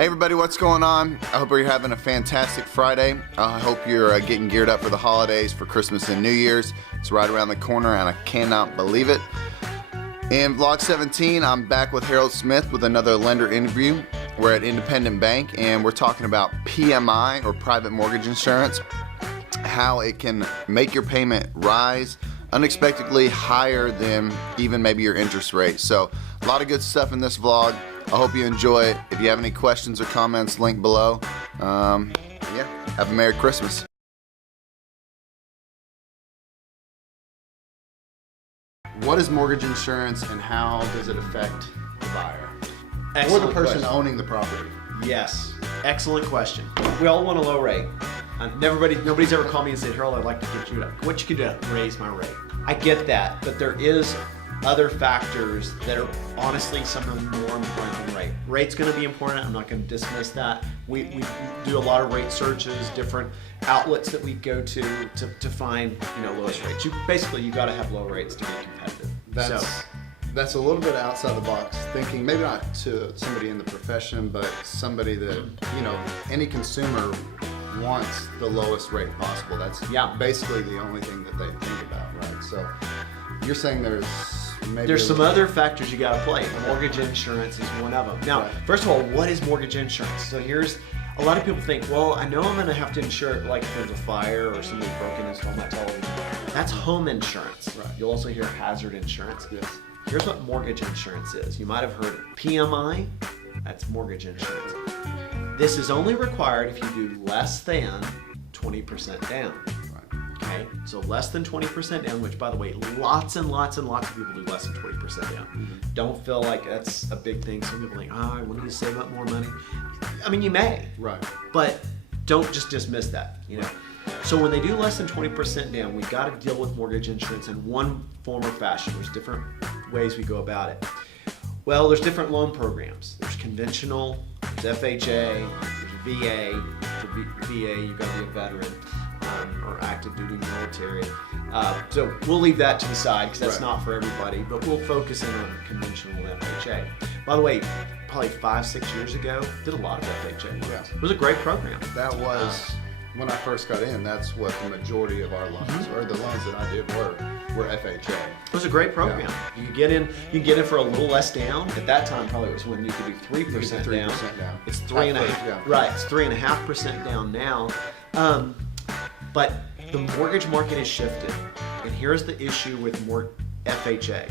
Hey everybody, what's going on? I hope you're having a fantastic Friday. I hope you're getting geared up for the holidays, for Christmas and New Year's. It's right around the corner and I cannot believe it. In vlog 17, I'm back with Harold Smith with another lender interview. We're at Independent Bank and we're talking about PMI, or private mortgage insurance, how it can make your payment rise unexpectedly higher than even maybe your interest rate. So a lot of good stuff in this vlog. I hope you enjoy it. If you have any questions or comments, link below. Yeah, have a Merry Christmas. What is mortgage insurance and how does it affect the buyer? Excellent or the person question. owning the property? Yes, excellent question. We all want a low rate. Nobody's ever called me and said, Harold, I'd like to get you what you could do to raise my rate. I get that, but there is other factors that are honestly some of them more important than rate. Rate's going to be important. I'm not going to dismiss that. We do a lot of rate searches, different outlets that we go to find lowest rates. You got to have low rates to be competitive. That's a little bit outside the box thinking, maybe not to somebody in the profession, but somebody that, any consumer wants the lowest rate possible. That's basically the only thing that they think about, right? So you're saying there's some other factors you got to play. Mortgage insurance is one of them. Now, First of all, what is mortgage insurance? So here's, a lot of people think, well, I know I'm going to have to insure it like if there's a fire or somebody broken into my television. That's home insurance. Right. You'll also hear hazard insurance. Yes. Here's what mortgage insurance is. You might have heard it. PMI, that's mortgage insurance. This is only required if you do less than 20% down. Okay, so less than 20% down, which by the way, lots and lots and lots of people do less than 20% down. Mm-hmm. Don't feel like that's a big thing. Some people think, I want to save up more money. I mean, you may, but don't just dismiss that, So when they do less than 20% down, we got to deal with mortgage insurance in one form or fashion. There's different ways we go about it. Well, there's different loan programs. There's conventional, there's FHA, there's VA. For VA, you've got to be a veteran. Or active duty military. So we'll leave that to the side because that's not for everybody, but we'll focus in on conventional FHA. By the way, probably 5-6 years ago, did a lot of FHA loans. It was a great program. That was, when I first got in, that's what the majority of our loans, or the loans that I did were FHA. It was a great program. You can get in for a little less down. At that time, probably it was when you could do 3% down. It's 3.5%. Right, it's 3.5% down now. But the mortgage market has shifted, and here's the issue with FHA.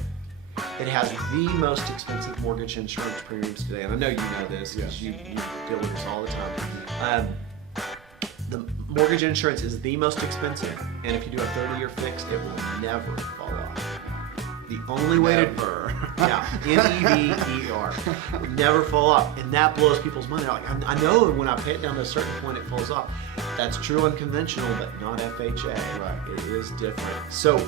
It has the most expensive mortgage insurance premiums today, and I know you know this because you deal with this all the time. The mortgage insurance is the most expensive, and if you do a 30-year fixed, it will never fall off. The only way N-E-V-E-R, never fall off, and that blows people's mind. They're like, I know when I pay it down to a certain point, it falls off. That's true on conventional, but not FHA. It is different. So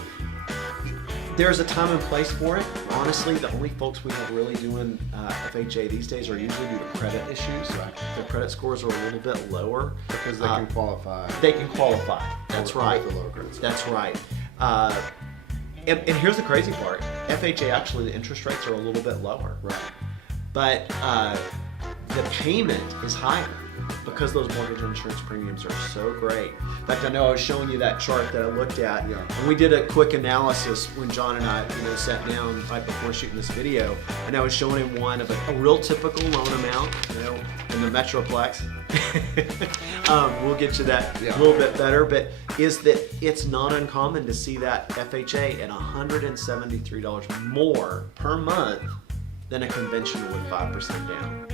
there's a time and place for it. Honestly, the only folks we have really doing FHA these days are usually due to credit issues. Their credit scores are a little bit lower. Because they can qualify. They can qualify. That's right. With the low credit score. That's right. And here's the crazy part. FHA, actually, the interest rates are a little bit lower. But the payment is higher because those mortgage insurance premiums are so great. In fact, I know I was showing you that chart that I looked at, and we did a quick analysis when John and I sat down right before shooting this video, and I was showing him one of a real typical loan amount, in the Metroplex. We'll get to that a little bit better, but is that it's not uncommon to see that FHA at $173 more per month than a conventional with 5% down.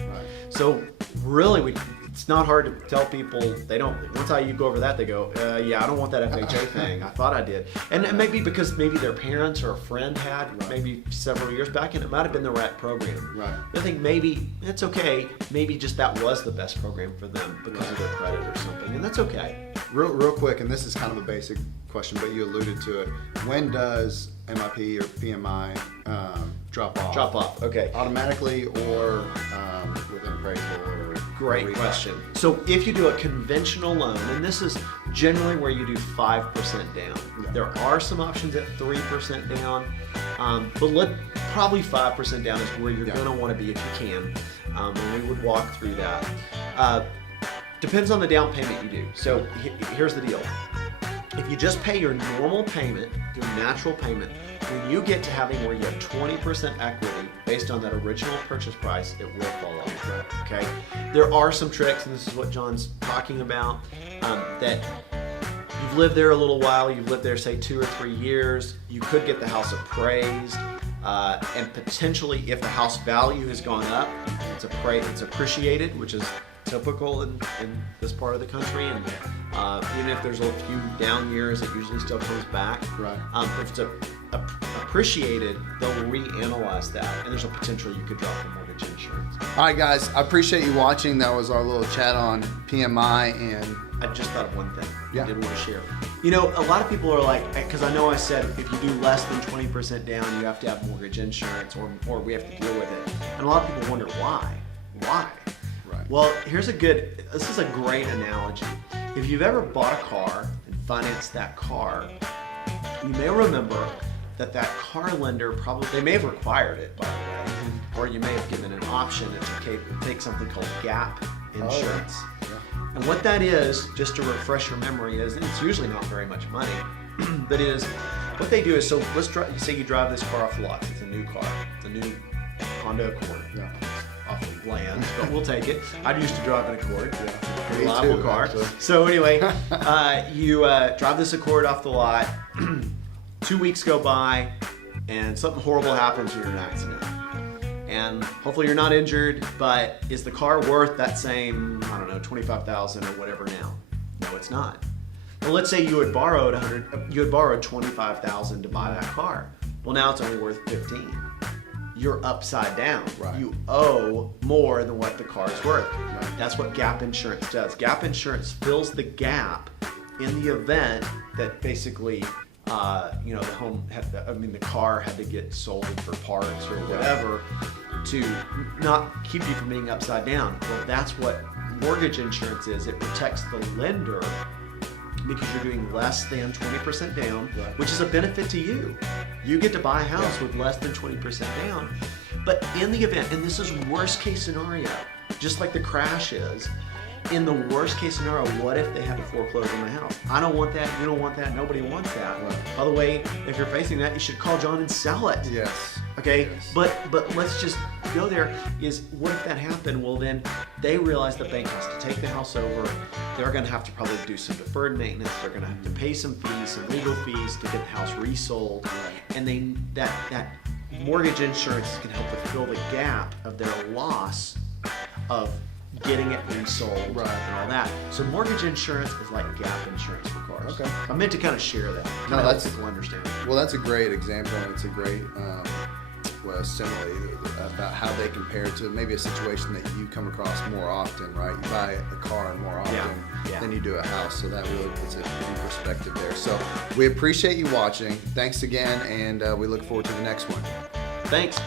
So really, it's not hard to tell people, once you go over that, they go, I don't want that FHA thing. I thought I did. And it may be because maybe their parents or a friend had maybe several years back, and it might have been the right program. I think maybe it's okay. Maybe just that was the best program for them because of their credit or something, and that's okay. Real quick, and this is kind of a basic question, but you alluded to it. When does MIP or PMI drop off? Drop off, okay. Automatically or with an appraisal or Great question. So if you do a conventional loan, and this is generally where you do 5% down. There are some options at 3% down, but probably 5% down is where you're going to want to be if you can. and we would walk through that. Depends on the down payment you do. So here's the deal. If you just pay your normal payment, your natural payment, when you get to having where you have 20% equity based on that original purchase price, it will fall off. Okay? There are some tricks, and this is what John's talking about, that you've lived there a little while, you've lived there say 2 or 3 years, you could get the house appraised, and potentially if the house value has gone up, it's appreciated, which is typical in this part of the country, and even if there's a few down years, it usually still comes back. Right. If it's appreciated, they'll reanalyze that, and there's a potential you could drop the mortgage insurance. All right, guys, I appreciate you watching. That was our little chat on PMI, and I just thought of one thing Yeah. I did want to share. You know, a lot of people are like, because I know I said if you do less than 20% down, you have to have mortgage insurance, or we have to deal with it. And a lot of people wonder why. Why? Right. Well, this is a great analogy. If you've ever bought a car and financed that car, you may remember that car lender they may have required it, by the way, or you may have given an option to take something called gap insurance. Oh, yeah. And what that is, just to refresh your memory, is it's usually not very much money. That is, what they do is, so you say you drive this car off the lot. It's a new car. It's a new Honda Accord. Yeah. Awfully bland, but we'll take it. I used to drive an Accord. Yeah. Me Reliable too, car. actually. So anyway, you drive this Accord off the lot. 2 weeks go by, and something horrible happens in an accident. And hopefully you're not injured, but is the car worth that same, I don't know, $25,000 or whatever now? No, it's not. Well, let's say you had borrowed $25,000 to buy that car. Well, now it's only worth $15,000. You're upside down. Right. You owe more than what the car is worth. Right. That's what gap insurance does. Gap insurance fills the gap in the event that basically the car had to get sold for parts or whatever to not keep you from being upside down. Well, that's what mortgage insurance is. It protects the lender because you're doing less than 20% down, Right. which is a benefit to you. You get to buy a house with less than 20% down. But in the event, and this is worst case scenario, just like the crash is, in the worst case scenario, what if they had to foreclose on the house? I don't want that, you don't want that, nobody wants that. Right. By the way, if you're facing that, you should call John and sell it. Yes. Okay, Yes. but let's just go there. Is what if that happened? Well, then they realize the bank has to take the house over. They're going to have to probably do some deferred maintenance. They're going to have to pay some fees, some legal fees to get the house resold, and that mortgage insurance can help to fill the gap of their loss of getting it resold Right. and all that. So mortgage insurance is like gap insurance for cars. Okay. I meant to kind of share that. No, Help that's- people understand. Well, that's a great example, and it's a great simile about how they compare to maybe a situation that you come across more often, right? You buy a car more often Yeah. than you do a house, so that really puts it in perspective there. So we appreciate you watching. Thanks again, and we look forward to the next one. Thanks.